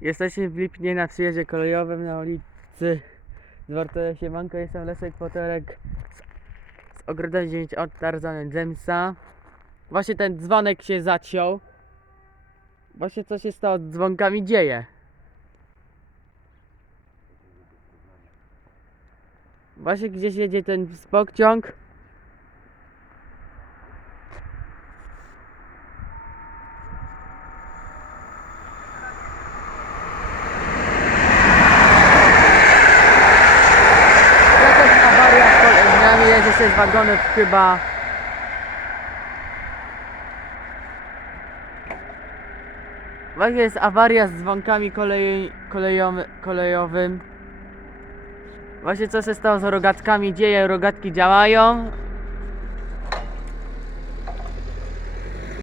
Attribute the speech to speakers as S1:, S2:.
S1: Jesteśmy w Lipnie na przyjeździe kolejowym na ulicy Zwartole Siemanko. Jestem Leszek Poterek z, z ogrodem 9 od Tarzana Jamesa. Właśnie ten dzwonek się zaciął. Właśnie co się z to dzwonkami dzieje. Właśnie gdzieś jedzie ten pociąg. Jakaś awaria z kolejnymi, jedzie 6 wagonów chyba. Właśnie jest awaria z dzwonkami kolej, kolejowy, kolejowym. Właśnie co się stało z rogatkami dzieje, rogatki działają,